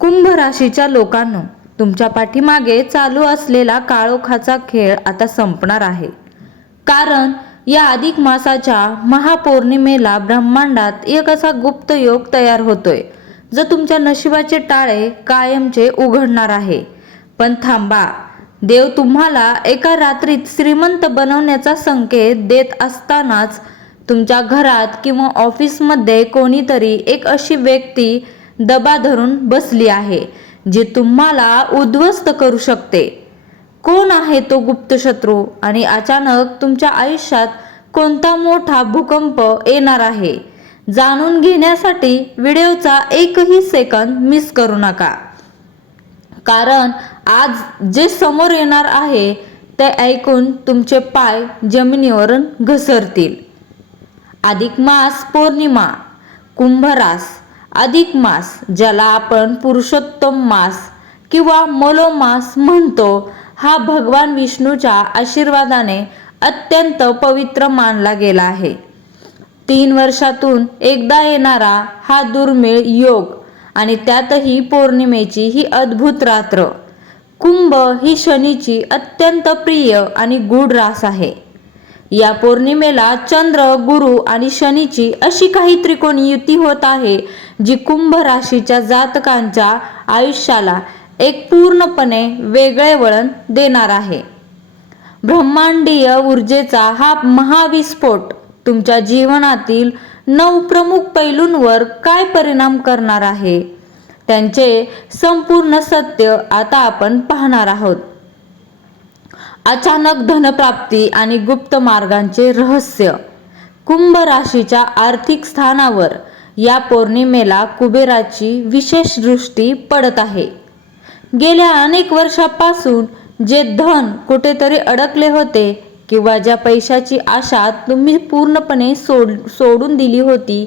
कुंभ राशीच्या लोकांनो, तुमच्या पाठीमागे चालू असलेला काळोखाचा खेळ आता संपणार आहे. कारण या अधिक मासाच्या महापौर्णिमेला ब्रह्मांडात एक असा गुप्त योग तयार होतोय, जो तुमच्या नशिबाचे टाळे कायमचे उघडणार आहे. पण थांबा, देव तुम्हाला एका रात्रीत श्रीमंत बनवण्याचा संकेत देत असतानाच तुमच्या घरात किंवा ऑफिसमध्ये कोणीतरी एक अशी व्यक्ती दबा धरून बसली आहे, जी तुम्हाला उद्ध्वस्त करू शकते. कोण आहे तो गुप्त शत्रू आणि अचानक तुमच्या आयुष्यात कोणता मोठा भूकंप येणार आहे, जाणून घेण्यासाठी व्हिडिओचा एकही सेकंद मिस करू नका. कारण आज जे समोर येणार आहे ते ऐकून तुमचे पाय जमिनीवरून घसरतील. अधिक मास पौर्णिमा, कुंभ रास. अधिक मास, ज्याला आपण पुरुषोत्तम मास किंवा मलोमास म्हणतो, हा भगवान विष्णूच्या आशीर्वादाने अत्यंत पवित्र मानला गेला आहे. 3 वर्षातून एकदा येणारा हा दुर्मिळ योग आणि त्यातही पौर्णिमेची ही अद्भुत रात्र. कुंभ ही शनीची अत्यंत प्रिय आणि गूढ रास आहे. या पौर्णिमेला चंद्र, गुरु आणि शनीची अशी काही त्रिकोणी युती होत आहे, जी कुंभ राशीच्या जातकांच्या आयुष्याला एक पूर्णपणे वेगळे वळण देणार आहे. ब्रह्मांडीय ऊर्जेचा हा महाविस्फोट तुमच्या जीवनातील 9 प्रमुख पैलूंवर काय परिणाम करणार आहे, त्यांचे संपूर्ण सत्य आता आपण पाहणार आहोत. अचानक धनप्राप्ती आणि गुप्त मार्गांचे रहस्य. कुंभ राशीच्या आर्थिक स्थानावर या पौर्णिमेला कुबेराची विशेष दृष्टी पडत आहे. गेल्या अनेक वर्षापासून जे धन कुठेतरी अडकले होते किंवा ज्या पैशाची आशा तुम्ही पूर्णपणे सोडून दिली होती,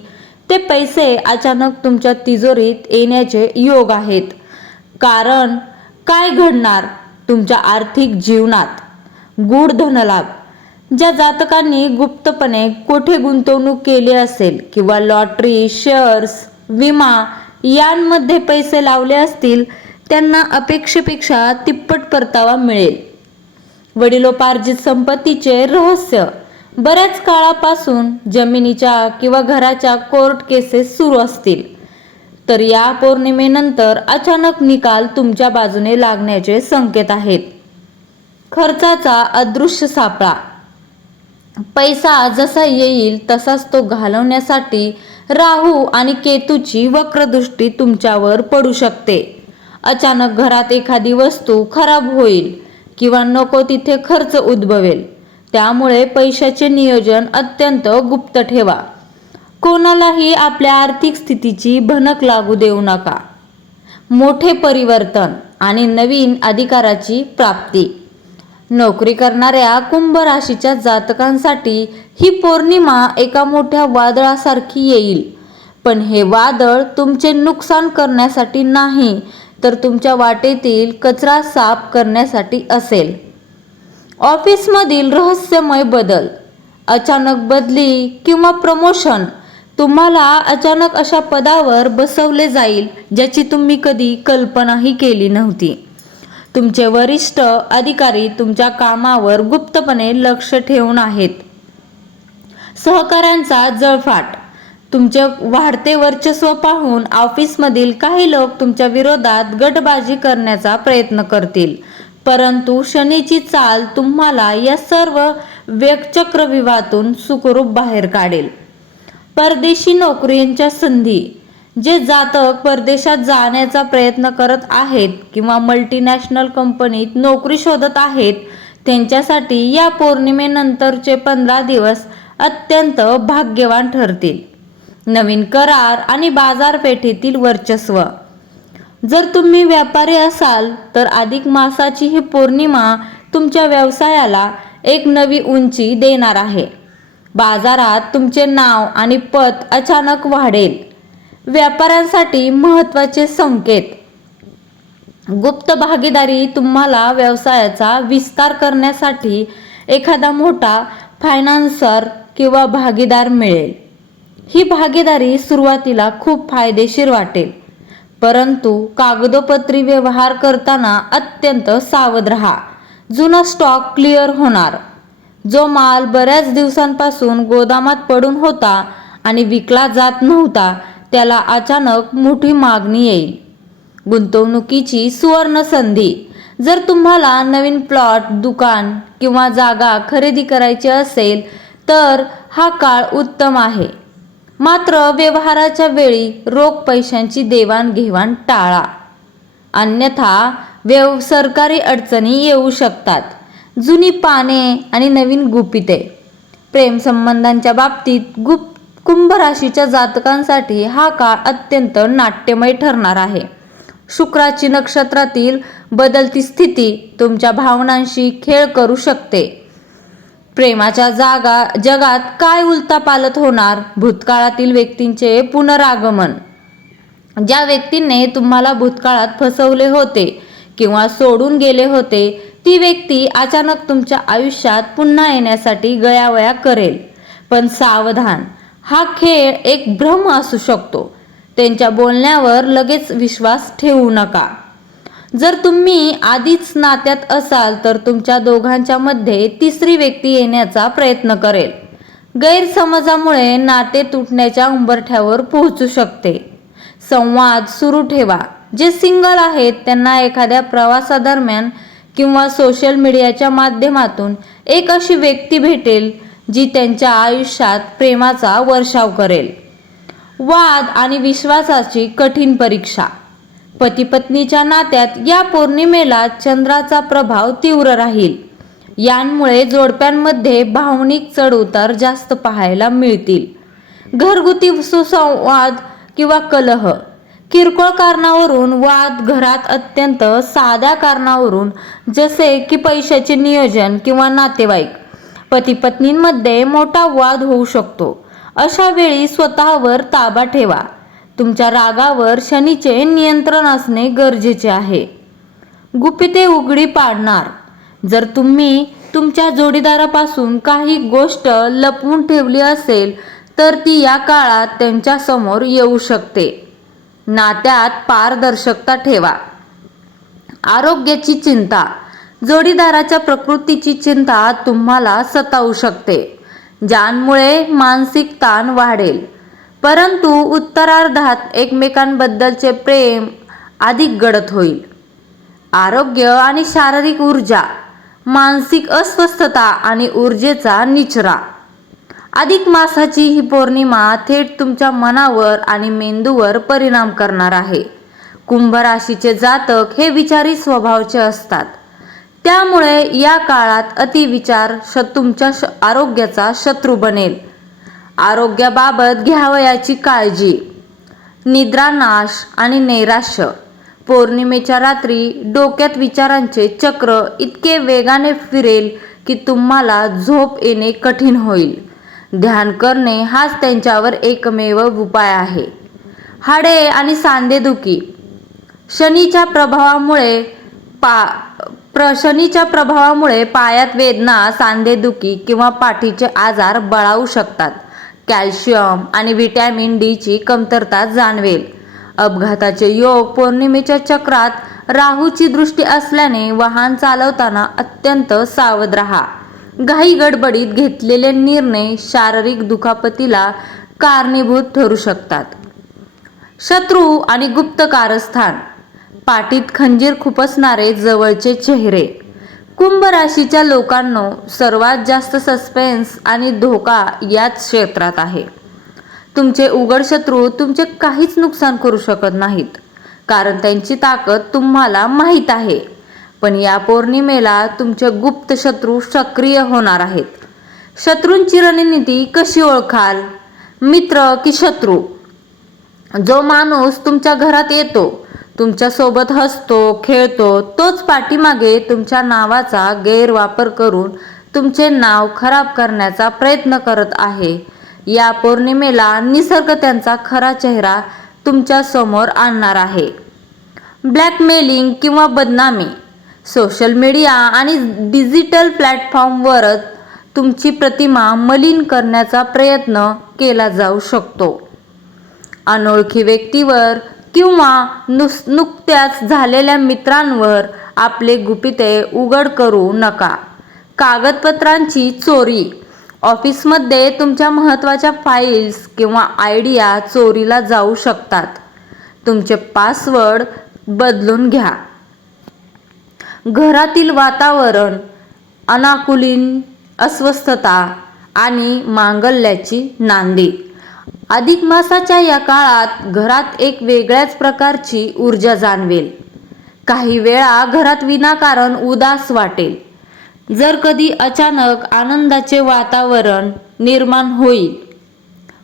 ते पैसे अचानक तुमच्या तिजोरीत येण्याचे योग आहेत. कारण काय घडणार तुमच्या आर्थिक जीवनात? गूढ धनलाभ. ज्या जातकांनी गुप्तपणे कोठे गुंतवणूक केली असेल किंवा लॉटरी, शेअर्स, विमा यांमध्ये पैसे लावले असतील, त्यांना अपेक्षेपेक्षा तिप्पट परतावा मिळेल. वडिलोपार्जित संपत्तीचे रहस्य. बऱ्याच काळापासून जमिनीच्या किंवा घराच्या कोर्ट केसेस सुरू असतील, तर या पौर्णिमेनंतर अचानक निकाल तुमच्या बाजूने लागण्याचे संकेत आहेत. खर्चाचा अदृश्य सापळा. पैसा जसा येईल तसाच तो घालवण्यासाठी राहू आणि केतूची वक्रदृष्टी तुमच्यावर पडू शकते. अचानक घरात एखादी वस्तू खराब होईल किंवा नको तिथे खर्च उद्भवेल. त्यामुळे पैशाचे नियोजन अत्यंत गुप्त ठेवा. कोणालाही आपल्या आर्थिक स्थितीची भनक लागू देऊ नका. मोठे परिवर्तन आणि नवीन अधिकाराची प्राप्ती. नोकरी करणाऱ्या कुंभ राशीच्या जातकांसाठी ही पौर्णिमा एका मोठ्या वादळासारखी येईल. पण हे वादळ तुमचे नुकसान करण्यासाठी नाही, तर तुमच्या वाटेतील कचरा साफ करण्यासाठी असेल. ऑफिसमधील रहस्यमय बदल. अचानक बदली किंवा प्रमोशन. तुम्हाला अचानक अशा पदावर बसवले जाईल ज्याची तुम्ही कधी कल्पनाही केली नव्हती. तुमचे वरिष्ठ अधिकारी तुमच्या कामावर गुप्तपणे लक्ष ठेवून आहेत. सहकाऱ्यांचा जळफाट. तुमचे वाढते वर्चस्व पाहून ऑफिसमधील काही लोक तुमच्या विरोधात गटबाजी करण्याचा प्रयत्न करतील, परंतु शनीची चाल तुम्हाला या सर्व चक्रव्यूहातून सुखरूप बाहेर काढेल. परदेशी नोकरीच्या संधी. जे जातक परदेशात जाण्याचा प्रयत्न करत आहेत किंवा मल्टीनॅशनल कंपनीत नोकरी शोधत आहेत, त्यांच्यासाठी या पौर्णिमेनंतरचे 15 दिवस अत्यंत भाग्यवान ठरतील. नवीन करार आणि बाजारपेठेतील वर्चस्व. जर तुम्ही व्यापारी असाल तर अधिक मासाची ही पौर्णिमा तुमच्या व्यवसायाला एक नवी उंची देणार आहे. बाजारात तुमचे नाव आणि पत अचानक वाढेल. व्यापाऱ्यांसाठी महत्त्वाचे संकेत. गुप्त भागीदारी. तुम्हाला व्यवसायाचा विस्तार करण्यासाठी एखादा मोठा फायनान्सर किंवा भागीदार मिळेल. ही भागीदारी सुरुवातीला खूप फायदेशीर वाटेल, परंतु कागदोपत्री व्यवहार करताना अत्यंत सावध राहा. जुना स्टॉक क्लिअर होणार. जो माल बऱ्याच दिवसांपासून गोदामात पडून होता आणि विकला जात नव्हता त्याला अचानक मोठी मागणी येईल. गुंतवणुकीची सुवर्ण संधी. जर तुम्हाला नवीन प्लॉट, दुकान किंवा जागा खरेदी करायची असेल तर हा काळ उत्तम आहे. मात्र व्यवहाराच्या वेळी रोख पैशांची देवाणघेवाण टाळा, अन्यथा सरकारी अडचणी येऊ शकतात. जुनी पाने आणि नवीन गुपिते. प्रेमसंबंधांच्या बाबतीत कुंभ राशीच्या जातकांसाठी हा काळ अत्यंत नाट्यमय ठरणार आहे. शुक्राची नक्षत्रातील बदलती स्थिती तुमच्या भावनांशी खेळ करू शकते. प्रेमाच्या जगात काय उलथापालथ होणार. भूतकाळातील व्यक्तींचे पुनरागमन. ज्या व्यक्तीने तुम्हाला भूतकाळात फसवले होते किंवा सोडून गेले होते ती व्यक्ती अचानक तुमच्या आयुष्यात पुन्हा येण्यासाठी गयावया करेल. पण सावधान, हा खेळ एक भ्रम असू शकतो. त्यांच्या बोलण्यावर लगेच विश्वास ठेवू नका. जर तुम्ही आधीच नात्यात असाल तर तुमच्या दोघांच्या मध्ये तिसरी व्यक्ती येण्याचा प्रयत्न करेल. गैरसमजामुळे नाते तुटण्याच्या उंबरठ्यावर पोहोचू शकते. संवाद सुरू ठेवा. जे सिंगल आहेत त्यांना एखाद्या प्रवासादरम्यान किंवा सोशल मीडियाच्या माध्यमातून एक अशी व्यक्ती भेटेल जी त्यांच्या आयुष्यात प्रेमाचा वर्षाव करेल. वाद आणि विश्वासाची कठीण परीक्षा. पती पत्नीच्या नात्यात या पौर्णिमेला चंद्राचा प्रभाव तीव्र राहील. यांमुळे जोडप्यांमध्ये भावनिक चढउतार जास्त पाहायला मिळतील. घरगुती सुसंवाद किंवा कलह. किरकोळ कारणावरून वाद. घरात अत्यंत साध्या कारणावरून जसे की पैशाचे नियोजन किंवा नातेवाईक. पती पत्नींमध्ये मोठा वाद होऊ शकतो. अशा वेळी स्वतःवर ताबा ठेवा. तुमच्या रागावर शनीचे नियंत्रण असणे गरजेचे आहे. गुपिते उघडी पाडणार. जर तुम्ही तुमच्या जोडीदारापासून काही गोष्ट लपवून ठेवली असेल तर ती या काळात त्यांच्या समोर येऊ शकते. नात्यात पारदर्शकता ठेवा. आरोग्याची चिंता. जोडीदाराच्या प्रकृतीची चिंता तुम्हाला सतावू शकते, ज्यामुळे मानसिक ताण वाढेल. परंतु उत्तरार्धात एकमेकांबद्दलचे प्रेम अधिक गडद होईल. आरोग्य आणि शारीरिक ऊर्जा. मानसिक अस्वस्थता आणि ऊर्जेचा निचरा. अधिक मासाची ही पौर्णिमा थेट तुमच्या मनावर आणि मेंदूवर परिणाम करणार आहे. कुंभ राशीचे जातक हे विचारी स्वभावाचे असतात. त्यामुळे या काळात अतिविचार तुमच्या आरोग्याचा शत्रू बनेल. आरोग्याबाबत घ्यावयाची काळजी. निद्रानाश आणि नैराश्य. पौर्णिमेच्या रात्री डोक्यात विचारांचे चक्र इतके वेगाने फिरेल की तुम्हाला झोप येणे कठीण होईल. ध्यान करणे हाच त्यांच्यावर एकमेव उपाय आहे. हाडे आणि सांधेदुखी. शनीच्या प्रभावामुळे पायात वेदना, सांधेदुखी किंवा पाठीचे आजार बळावू शकतात. कॅल्शियम आणि व्हिटॅमिन डी ची कमतरता जाणवेल. अपघाताचे योग. पौर्णिमेच्या चक्रात राहूची दृष्टी असल्याने वाहन चालवताना अत्यंत सावध राहा. घाई गडबडीत घेतलेले निर्णय शारीरिक दुखापतीला कारणीभूत ठरू शकतात. शत्रू आणि गुप्त कारस्थान. पाठीत खंजीर खुपसणारे जवळचे चेहरे. कुंभ राशीच्या लोकांनो, सर्वात जास्त सस्पेन्स आणि धोका याच क्षेत्रात आहे. तुमचे उघड शत्रू तुमचे काहीच नुकसान करू शकत नाहीत, कारण त्यांची ताकद तुम्हाला माहीत आहे. पण या पौर्णिमेला तुमचे गुप्त शत्रू सक्रिय होणार आहेत. शत्रूंची रणनीती कशी ओळखाल? मित्र की शत्रू? जो माणूस तुमच्या घरात येतो, तुमच्या सोबत हसतो, खेळतो, तोच पाठीमागे तुमच्या नावाचा गैरवापर करून तुमचे नाव खराब करण्याचा प्रयत्न करत आहे. या पौर्णिमेला निसर्ग त्यांचा खरा चेहरा तुमच्या समोर आणणार आहे. ब्लॅकमेलिंग किंवा बदनामी. सोशल मीडिया आणि डिजिटल प्लॅटफॉर्मवरच तुमची प्रतिमा मलिन करण्याचा प्रयत्न केला जाऊ शकतो. अनोळखी व्यक्तीवर किंवा नुकत्याच झालेल्या मित्रांवर आपले गुपिते उघड करू नका. कागदपत्रांची चोरी. ऑफिसमध्ये तुमच्या महत्त्वाच्या फाईल्स किंवा आयडिया चोरीला जाऊ शकतात. तुमचे पासवर्ड बदलून घ्या. घरातील वातावरण अनाकुलीन, अस्वस्थता आणि मांगल्याची नांदी. अधिक मासाच्या या काळात घरात एक वेगळ्याच प्रकारची ऊर्जा जाणवेल. काही वेळा घरात विनाकारण उदास वाटेल. जर कधी अचानक आनंदाचे वातावरण निर्माण होईल.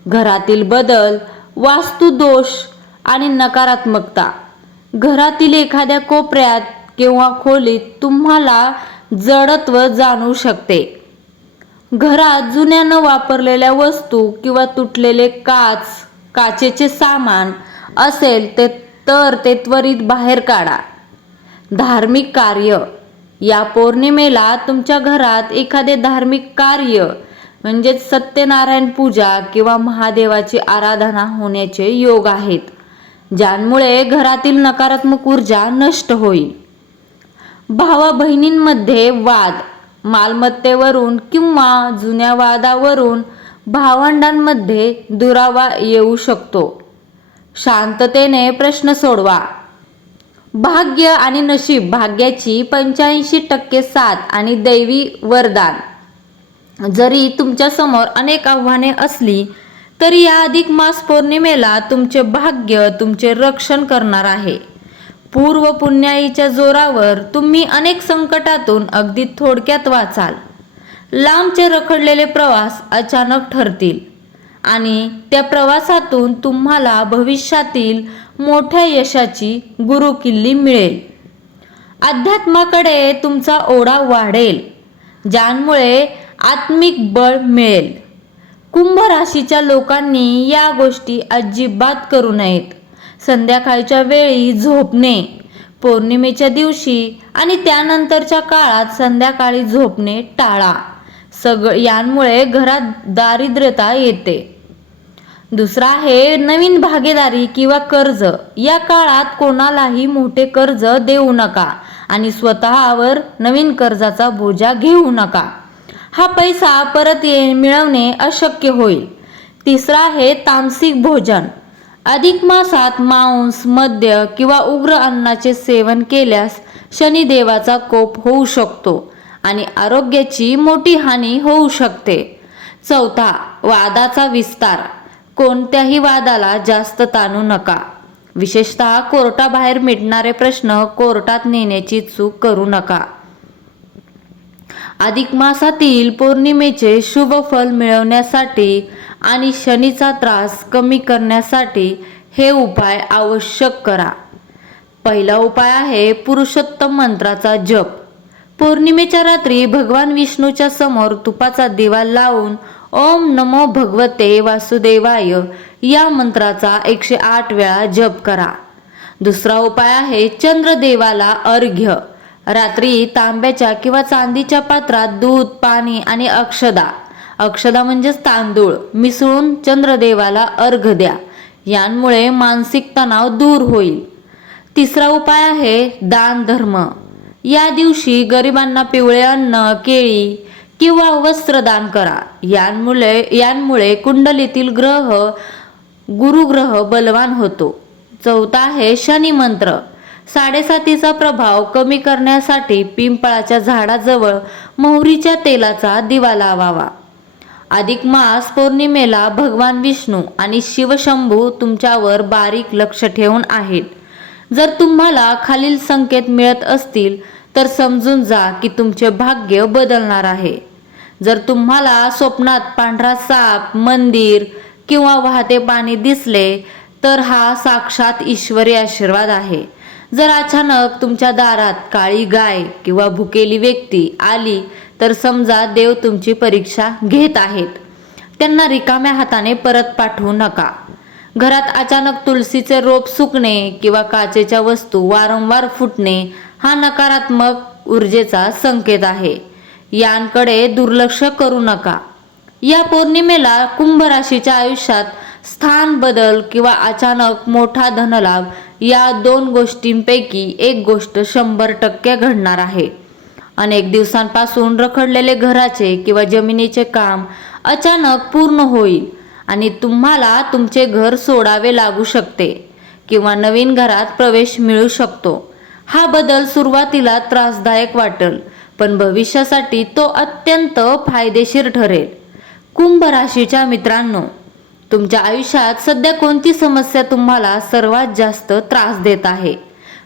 घरातील बदल, वास्तुदोष आणि नकारात्मकता. घरातील एखाद्या कोपऱ्यात किंवा खोलीत तुम्हाला जडत्व जाणवू शकते. घरात जुन्या न वापरलेल्या वस्तू किंवा तुटलेले काचेचे सामान असेल तर ते त्वरित बाहेर काढा. धार्मिक कार्य. या पौर्णिमेला तुमच्या घरात एखादे धार्मिक कार्य म्हणजेच सत्यनारायण पूजा किंवा महादेवाची आराधना होण्याचे योग आहेत, ज्यामुळे घरातील नकारात्मक ऊर्जा नष्ट होईल. भावा बहिणींमध्ये वाद. मालमत्तेवरून किंवा जुन्या वादावरून भावंडांमध्ये दुरावा येऊ शकतो. शांततेने प्रश्न सोडवा. भाग्य आणि नशीब. भाग्याची 85% साथ आणि दैवी वरदान. जरी तुमच्यासमोर अनेक आव्हाने असली तरी या अधिक मास पौर्णिमेला तुमचे भाग्य तुमचे रक्षण करणार आहे. पूर्व पुण्याईच्या जोरावर तुम्ही अनेक संकटातून अगदी थोडक्यात वाचाल. लांबचे रखडलेले प्रवास अचानक ठरतील आणि त्या प्रवासातून तुम्हाला भविष्यातील मोठ्या यशाची गुरुकिल्ली मिळेल. अध्यात्माकडे तुमचा ओढा वाढेल, ज्यामुळे आत्मिक बळ मिळेल. कुंभ राशीच्या लोकांनी या गोष्टी अजिबात करू नयेत. संध्याकाळच्या वेळी झोपणे. पौर्णिमेच्या दिवशी आणि त्यानंतरच्या काळात संध्याकाळी झोपणे टाळा. यांमुळे घरात दारिद्र्यता येते. दुसरा आहे नवीन भागीदारी किंवा कर्ज. या काळात कोणालाही मोठे कर्ज देऊ नका आणि स्वतःवर नवीन कर्जाचा बोजा घेऊ नका. हा पैसा परत मिळवणे अशक्य होईल. तिसरा आहे तामसिक भोजन. अधिक मासात मांस, मद्य किंवा उग्र अन्नाचे सेवन केल्यास शनिदेवाचा कोप होऊ शकतो आणि आरोग्याची मोठी हानी होऊ शकते. चौथा, वादाचा विस्तार. कोणत्याही वादाला जास्त ताणू नका. विशेषतः कोर्टाबाहेर मिटणारे प्रश्न कोर्टात नेण्याची चूक करू नका. अधिक मासातील पौर्णिमेचे शुभ फल मिळवण्यासाठी आणि शनीचा त्रास कमी करण्यासाठी हे उपाय आवश्यक करा. पहिला उपाय आहे पुरुषोत्तम मंत्राचा जप. पौर्णिमेच्या रात्री भगवान विष्णूच्या समोर तुपाचा दिवा लावून ओम नमो भगवते वासुदेवाय या मंत्राचा 108 वेळा जप करा. दुसरा उपाय आहे चंद्रदेवाला अर्घ्य. रात्री तांब्याच्या किंवा चांदीच्या पात्रात दूध, पाणी आणि अक्षदा म्हणजेच तांदूळ मिसळून चंद्रदेवाला अर्घ द्या. यांमुळे मानसिक तणाव दूर होईल. तिसरा उपाय आहे दान धर्म. या दिवशी गरिबांना पिवळे अन्न, केळी किंवा वस्त्र दान करा. यांमुळे कुंडलीतील गुरुग्रह बलवान होतो. चौथा आहे शनी मंत्र. 7.5चा प्रभाव कमी करण्यासाठी पिंपळाच्या झाडाजवळ मोहरीच्या तेलाचा दिवा लावावा. अधिक मास पौर्णिमेला भगवान विष्णू आणि शिवशंभू तुमच्यावर बारीक लक्ष ठेवून आहेत. जर तुम्हाला खालील संकेत मिळत असतील तर समजून जा की तुमचे भाग्य बदलणार आहे. जर तुम्हाला स्वप्नात पांढरा साप, मंदिर किंवा वाहते पाणी दिसले तर हा साक्षात ईश्वरी आशीर्वाद आहे. जर अचानक तुमच्या दारात काळी गाय किंवा भुकेली व्यक्ती आली तर समजा देव तुमची परीक्षा घेत आहेत. त्यांना रिकाम्या हाताने परत पाठवू नका. घरात अचानक तुळशीचे रोप सुकणे किंवा काचेच्या वस्तू वारंवार फुटणे हा नकारात्मक ऊर्जेचा संकेत आहे. यांकडे दुर्लक्ष करू नका. या पौर्णिमेला कुंभ राशीच्या आयुष्यात स्थान बदल किंवा अचानक मोठा धनलाभ या 2 गोष्टींपैकी एक गोष्ट 100% घडणार आहे. अनेक दिवसांपासून रखडलेले घराचे किंवा जमिनीचे काम अचानक पूर्ण होईल आणि तुम्हाला तुमचे घर सोडावे लागू शकते किंवा नवीन घरात प्रवेश मिळू शकतो. हा बदल सुरुवातीला त्रासदायक वाटेल, पण भविष्यासाठी तो अत्यंत फायदेशीर ठरेल. कुंभ राशीच्या मित्रांनो, तुमच्या आयुष्यात सध्या कोणती समस्या तुम्हाला सर्वात जास्त त्रास देत आहे?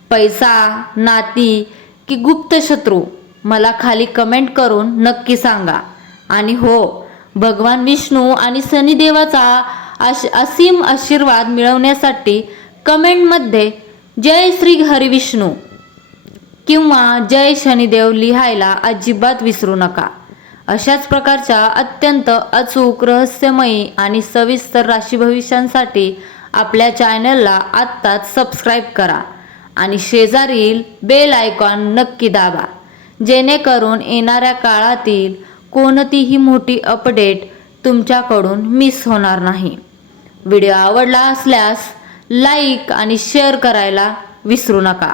पैसा, नाती की गुप्त शत्रू? मला खाली कमेंट करून नक्की सांगा. आणि हो, भगवान विष्णू आणि शनिदेवाचा असीम आशीर्वाद मिळवण्यासाठी कमेंटमध्ये जय श्री हरिविष्णू किंवा जय शनिदेव लिहायला अजिबात विसरू नका. अशाच प्रकारच्या अत्यंत अचूक, रहस्यमयी आणि सविस्तर राशी भविष्यांसाठी आपल्या चॅनलला आत्ताच सबस्क्राईब करा आणि शेजारील बेल आयकॉन नक्की दाबा, जेणेकरून येणाऱ्या काळातील कोणतीही मोठी अपडेट तुमच्याकडून मिस होणार नाही. व्हिडिओ आवडला असल्यास लाईक आणि शेअर करायला विसरू नका.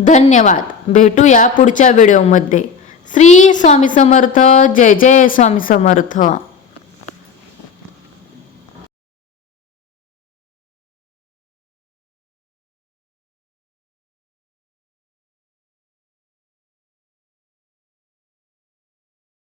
धन्यवाद. भेटूया पुढच्या व्हिडिओमध्ये. श्री स्वामी समर्थ. जय जय स्वामी समर्थ.